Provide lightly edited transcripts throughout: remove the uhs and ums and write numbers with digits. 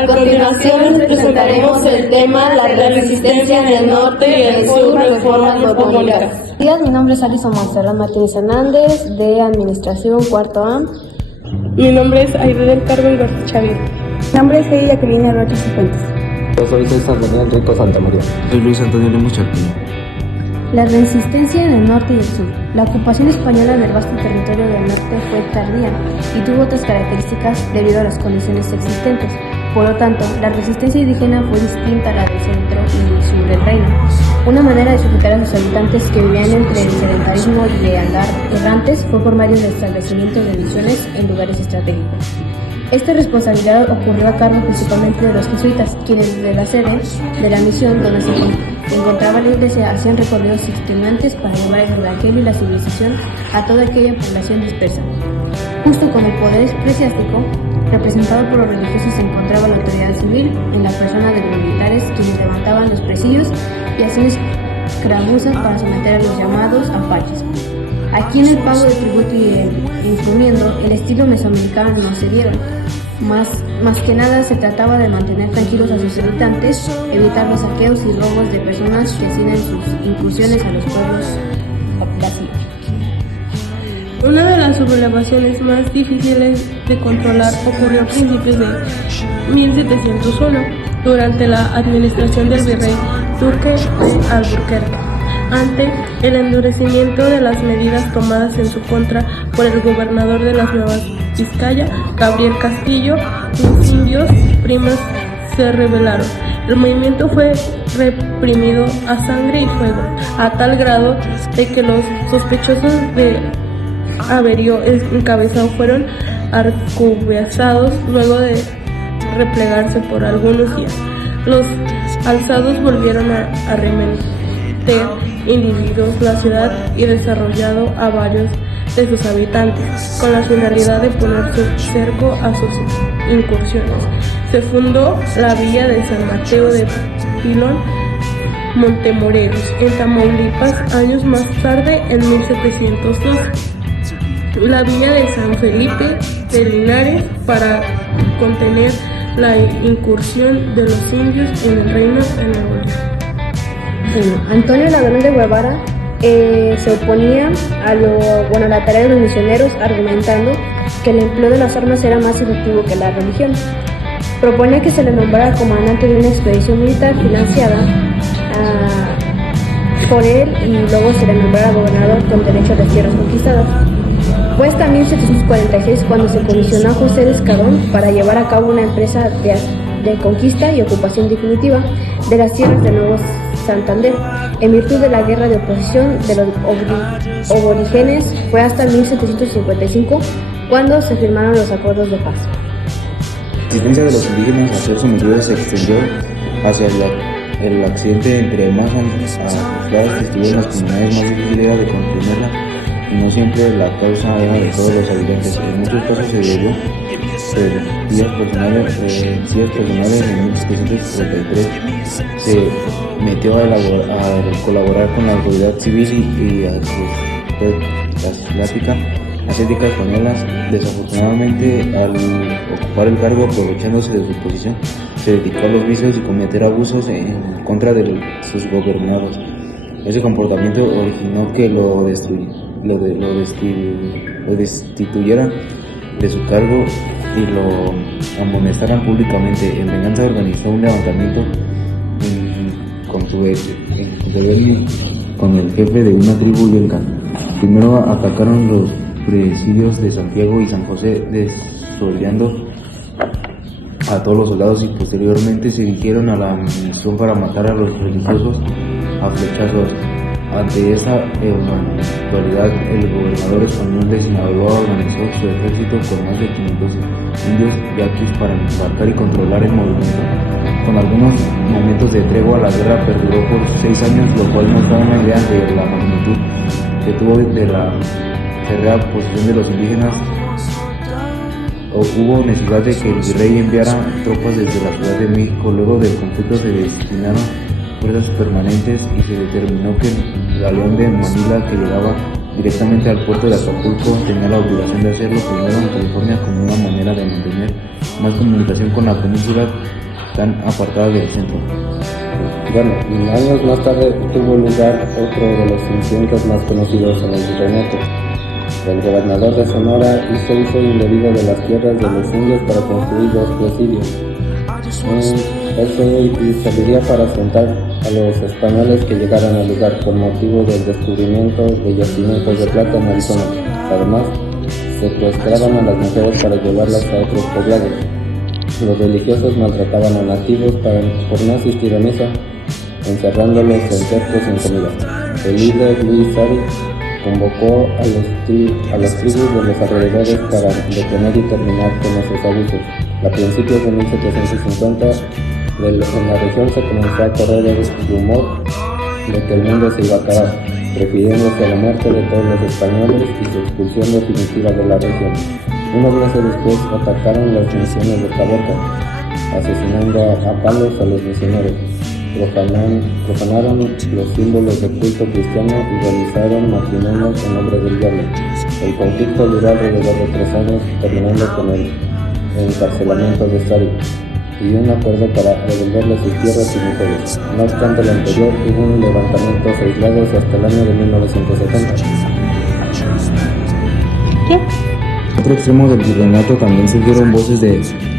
A continuación les presentaremos el tema La resistencia en el norte y el sur, reformas borbónicas. Mi nombre es Alison Monserrat Martínez Hernández, de Administración, cuarto A. Mi nombre es Aide del Carmen García Xavier. Mi nombre es Heidi Jacqueline Rocha Cifuentes. Yo soy César Daniel Rico Santamaría. Soy Luis Antonio Lemos Charpino. La resistencia en el norte y el sur. La ocupación española del vasto territorio del norte fue tardía y tuvo otras características debido a las condiciones existentes. Por lo tanto, la resistencia indígena fue distinta a la del centro y sur del reino. Una manera de sujetar a sus habitantes que vivían entre el sedentarismo y de andar errantes fue por medio de establecimientos de misiones en lugares estratégicos. Esta responsabilidad ocurrió a cargo principalmente de los jesuitas, quienes desde la sede de la misión donde se encontraba la iglesia hacían recorridos extenuantes para llevar el evangelio y la civilización a toda aquella población dispersa. Justo con el poder eclesiástico, representado por los religiosos, se encontraba la autoridad civil en la persona de los militares, quienes levantaban los presidios y hacían escaramuzas para someter a los llamados apaches. Aquí en el pago de tributo y el encomiendo, el estilo mesoamericano no se dieron. Más que nada se trataba de mantener tranquilos a sus habitantes, evitar los saqueos y robos de personas que hacían sus incursiones a los pueblos vacíos. Una de las sublevaciones más difíciles de controlar ocurrió a principios de 1701, durante la administración del virrey Duque de Alburquerque. Ante el endurecimiento de las medidas tomadas en su contra por el gobernador de las Nuevas Vizcaya, Gabriel Castillo, los indios primas se rebelaron. El movimiento fue reprimido a sangre y fuego, a tal grado de que los sospechosos de haberío encabezado fueron arcabuceados luego de replegarse por algunos días. Los alzados volvieron a arremeter individuos la ciudad y desarrollado a varios de sus habitantes, con la finalidad de poner su cerco a sus incursiones. Se fundó la villa de San Mateo de Pilón, Montemorelos, en Tamaulipas, años más tarde, en 1702. La villa de San Felipe de Linares, para contener la incursión de los indios en el reino de Nuevo León. Antonio Ladrón de Guevara se oponía a la tarea de los misioneros, argumentando que el empleo de las armas era más efectivo que la religión. Proponía que se le nombrara comandante de una expedición militar financiada por él y luego se le nombrara gobernador con derecho a las tierras conquistadas. Fue hasta 1746 cuando se comisionó a José de Escadón para llevar a cabo una empresa de conquista y ocupación definitiva de las tierras de Nuevo Santander, en virtud de la guerra de oposición de los aborígenes. Fue hasta 1755 cuando se firmaron los acuerdos de paz. La resistencia de los indígenas a ser sometidos se extendió hacia el accidente. Entre más aisladas estuvieron las comunidades, más difícil era de comprenderla, y no siempre la causa era de todos los habitantes. En muchos casos se debió días personales. En 1733 se metió a colaborar con la autoridad civil y asiática españolas. Desafortunadamente, al ocupar el cargo, aprovechándose de su posición, se dedicó a los vicios y cometer abusos en contra de sus gobernados. Ese comportamiento originó que lo destituyeran de su cargo y lo amonestaran públicamente. En venganza organizó un levantamiento en contubernio con el jefe de una tribu yelga. Primero atacaron los presidios de Santiago y San José, desollando a todos los soldados, y posteriormente se dirigieron a la misión para matar a los religiosos a flechazos. Ante esta eventualidad, el gobernador español de Sinaloa organizó su ejército con más de 500 indios yaquis para embarcar y controlar el movimiento. Con algunos momentos de tregua, la guerra perduró por 6 años, lo cual nos da una idea de la magnitud que tuvo de la cerrada posición de los indígenas. Hubo necesidad de que el virrey enviara tropas desde la Ciudad de México. Luego del conflicto se destinaron fuerzas permanentes y se determinó que el galeón de Manila, que llegaba directamente al puerto de Acapulco, tenía la obligación de hacerlo primero en California como una manera de mantener más comunicación con la península tan apartada del centro. Bueno, años más tarde tuvo lugar otro de los incidentes más conocidos en el virreinato. El gobernador de Sonora hizo uso indebido de las tierras de los indios para construir dos presidios. Eso serviría para asentar a los españoles que llegaran al lugar con motivo del descubrimiento de yacimientos de plata en Arizona. Además, secuestraban a las mujeres para llevarlas a otros poblados. Los religiosos maltrataban a nativos por no asistir a misa, encerrándolos en cercos sin comida. El líder Luis Sari convocó a las tribus de los alrededores para detener y terminar con esos abusos. A principios de 1750, en la región se comenzó a correr el rumor de que el mundo se iba a acabar, refiriéndose a la muerte de todos los españoles y su expulsión definitiva de la región. Unos meses después atacaron las misiones de Caborca, asesinando a palos a los misioneros, profanaron los símbolos de culto cristiano y realizaron matrimonios en nombre del diablo. El conflicto duró alrededor de 3 años, terminando con el encarcelamiento de Sari y un acuerdo para devolverle sus tierras y mujeres. No obstante lo anterior, hubo un levantamientos aislados hasta el año de 1970. En otro extremo del virreinato también surgieron voces de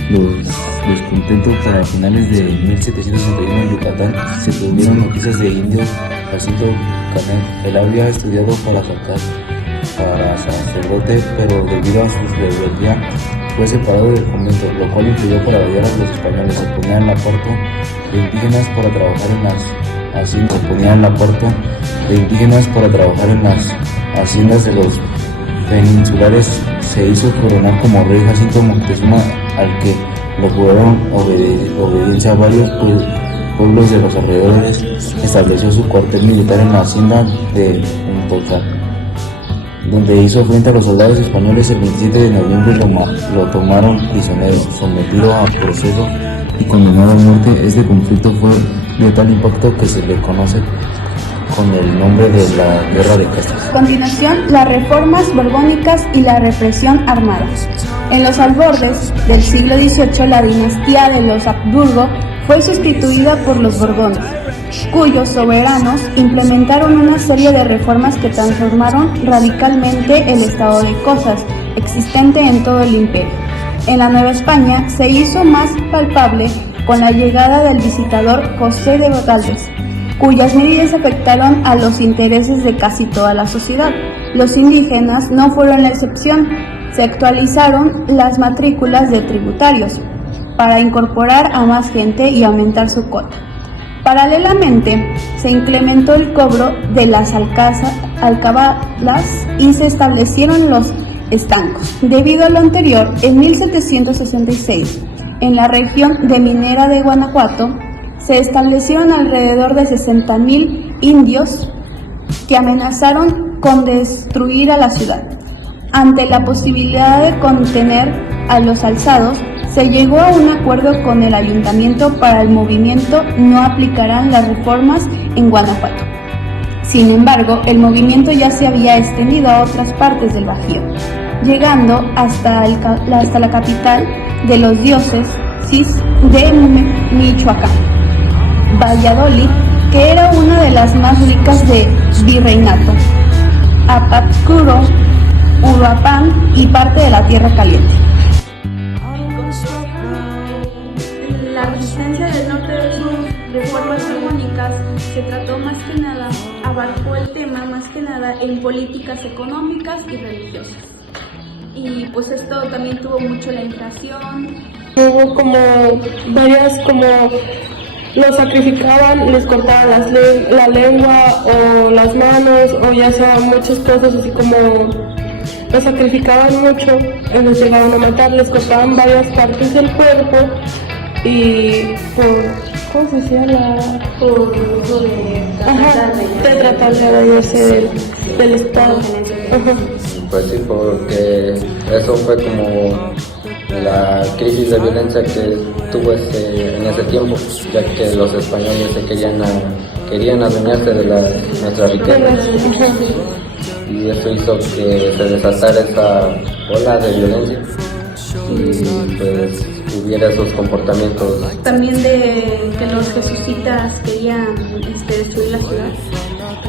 los descontentos. Para finales de 1761 en Yucatán se tuvieron noticias de indio Jacinto Canet. Él había estudiado para sacerdote, pero debido a su rebeldía fue separado del convento, lo cual influyó para odiar a los españoles. Se ponía en la puerta de indígenas para trabajar en las haciendas de los peninsulares. Se hizo coronar como rey Jacinto Moctezuma, al que le juraron obediencia a varios pueblos de los alrededores. Estableció su cuartel militar en la hacienda de Untolca, donde hizo frente a los soldados españoles. El 27 de noviembre lo tomaron prisionero, sometido a proceso y condenado a muerte. Este conflicto fue de tal impacto que se le conoce con el nombre de la Guerra de Castas. A continuación, las reformas borbónicas y la represión armada. En los albordes del siglo XVIII, la dinastía de los Habsburgo fue sustituida por los Borbones, cuyos soberanos implementaron una serie de reformas que transformaron radicalmente el estado de cosas existente en todo el imperio. En la Nueva España se hizo más palpable con la llegada del visitador José de Gálvez, cuyas medidas afectaron a los intereses de casi toda la sociedad. Los indígenas no fueron la excepción. Se actualizaron las matrículas de tributarios para incorporar a más gente y aumentar su cuota. Paralelamente, se incrementó el cobro de las alcabalas y se establecieron los estancos. Debido a lo anterior, en 1766, en la región de Minera de Guanajuato, se establecieron alrededor de 60,000 indios que amenazaron con destruir a la ciudad. Ante la posibilidad de contener a los alzados, se llegó a un acuerdo con el ayuntamiento para el movimiento. No aplicarán las reformas en Guanajuato. Sin embargo, el movimiento ya se había extendido a otras partes del Bajío, llegando hasta la capital de los dioses de Michoacán, Valladolid, que era una de las más ricas de virreinato, Apatcuro, Uruapan y parte de la Tierra Caliente. La resistencia del norte de sus reformas borbónicas se trató más que nada, abarcó el tema más que nada en políticas económicas y religiosas. Y pues esto también tuvo mucho la inflación. Hubo como varias, como los sacrificaban, les cortaban la lengua o las manos, o ya sea muchas cosas, así como los sacrificaban mucho, los llegaban a matar, les cortaban varias partes del cuerpo y ¿cómo se decía? Por uso de tratar de evadirse del Estado. Pues sí, porque eso fue como la crisis de violencia que tuvo en ese tiempo, ya que los españoles querían adueñarse de nuestras riquezas. y eso hizo que se desatara esa ola de violencia y pues hubiera esos comportamientos. También de que los jesucitas querían destruir la ciudad.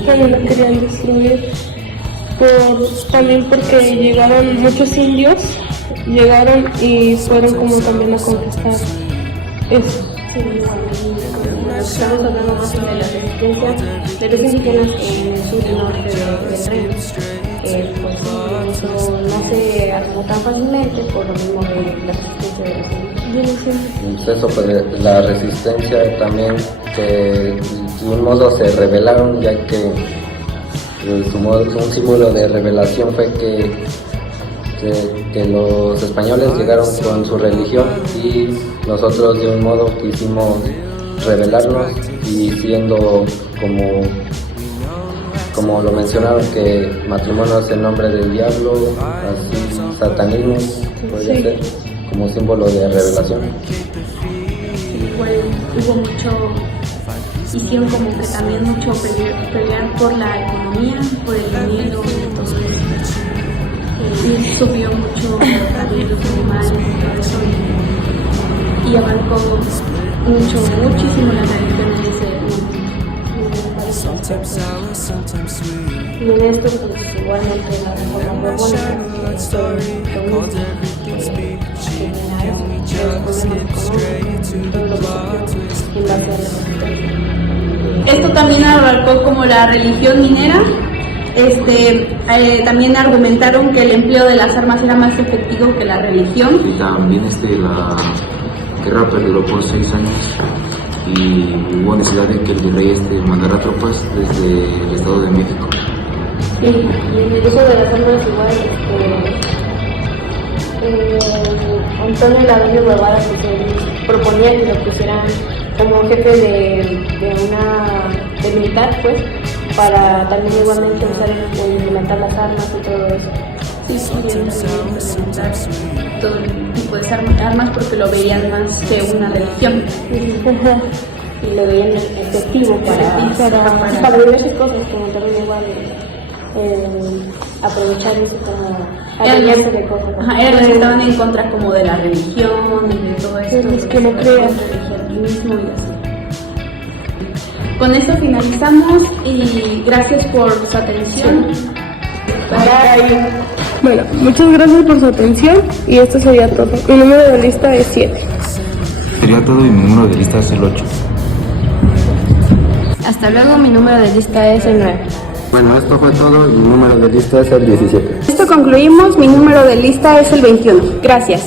También la querían destruir, también porque llegaron muchos indios, llegaron y fueron como también a conquistar eso. Estamos hablando más sobre la resistencia de los indígenas en el sur y norte del reino. Pues no se armó tan fácilmente por lo mismo de la resistencia de los indígenas. Eso, pues, la resistencia también, que de un modo se rebelaron, ya que un símbolo de rebelación fue que los españoles llegaron con su religión y nosotros de un modo quisimos rebelarnos y siendo como lo mencionaron, que matrimonio es el nombre del diablo, así satanismo podría ser como símbolo de revelación. Igual hicieron como que también mucho pelear por la economía, por el dinero, entonces subió mucho también los animales y abarcó muchísimo la religión en ese mundo. Y en esto, pues igualmente la reforma borbónica son Esto también abarcó como la religión minera. También argumentaron que el empleo de las armas era más efectivo que la religión. Y también la guerra perduró por 6 años y hubo necesidad de que el virrey mandara tropas desde el Estado de México. Sí, y en el uso de las armas igual, Antonio Ladrón Guevara pues, proponía que lo pusieran como jefe de militar, pues, para también igualmente usar y implementar las armas y todo eso. Sí, implementar todo el tipo de armas porque lo veían más de una religión. Y lo veían efectivo para diversas cosas, como también igual aprovechar eso como aliarse de cosas. Eran los que estaban en contra como de la religión y de todo esto. Los que no crean. El religionismo y así. Con esto finalizamos y gracias por su atención. Bueno, muchas gracias por su atención y esto sería todo. Mi número de lista es 7. Sería todo y mi número de lista es el 8. Hasta luego, mi número de lista es el 9. Bueno, esto fue todo y mi número de lista es el 17. Esto concluimos, mi número de lista es el 21. Gracias.